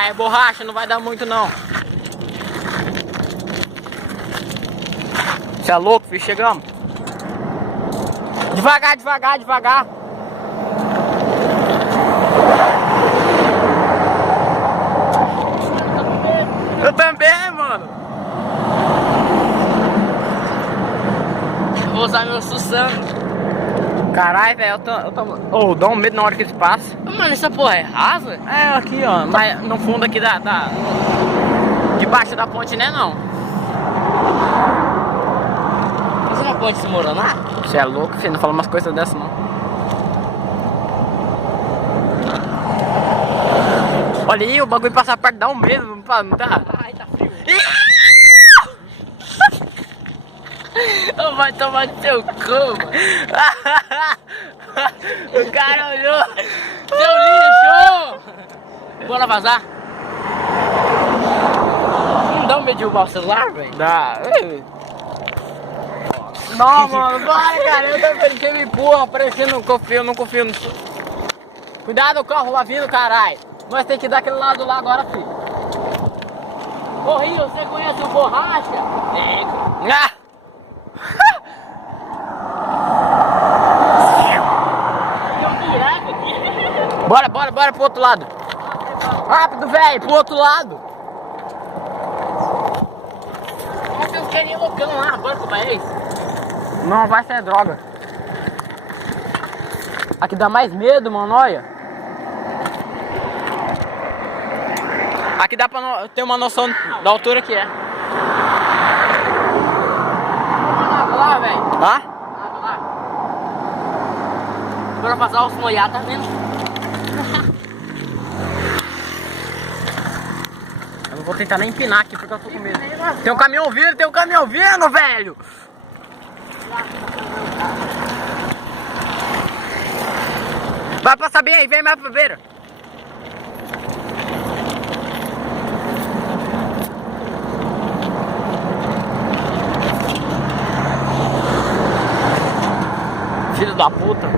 Caralho, borracha, não vai dar muito não. Você é louco, filho? Chegamos. Devagar, devagar, devagar. Eu também, mano. Eu vou usar meu sussano. Caralho, velho, oh, dá um medo na hora que eles passam. Mano, essa porra é rasa? É, aqui, ó, mas no fundo aqui debaixo da ponte, né, não? Você não pode se moronar? Você é louco, filho, não fala umas coisas dessas, não. Olha aí, o bagulho passar perto dá um medo, não dá? Ai, tá frio. Vai tomar no seu cu. O cara olhou. Seu lixo! Bora vazar? Não dá um medo de derrubar o celular, velho? Dá. Não, mano, bora, cara. Eu também que me empurra, parecendo não confio nisso. Cuidado, o carro lá vindo, caralho. Nós tem que dar aquele lado lá agora, filho. Ô Rio, você conhece o Borracha? É. Tem um buraco aqui. Bora pro outro lado. Rápido, velho, pro outro lado. Olha tem uns carinha loucão lá, bora com eles. Não vai ser droga. Aqui dá mais medo, mano, olha. Aqui dá pra ter uma noção da altura que é. Vamos lá, velho. Hã? Lá. Bora passar os molhados, tá vendo? Eu não vou tentar nem empinar aqui porque eu tô com medo. Tem um caminhão vindo, velho! Vai passar bem aí, vem mais pra beira. Filho da puta.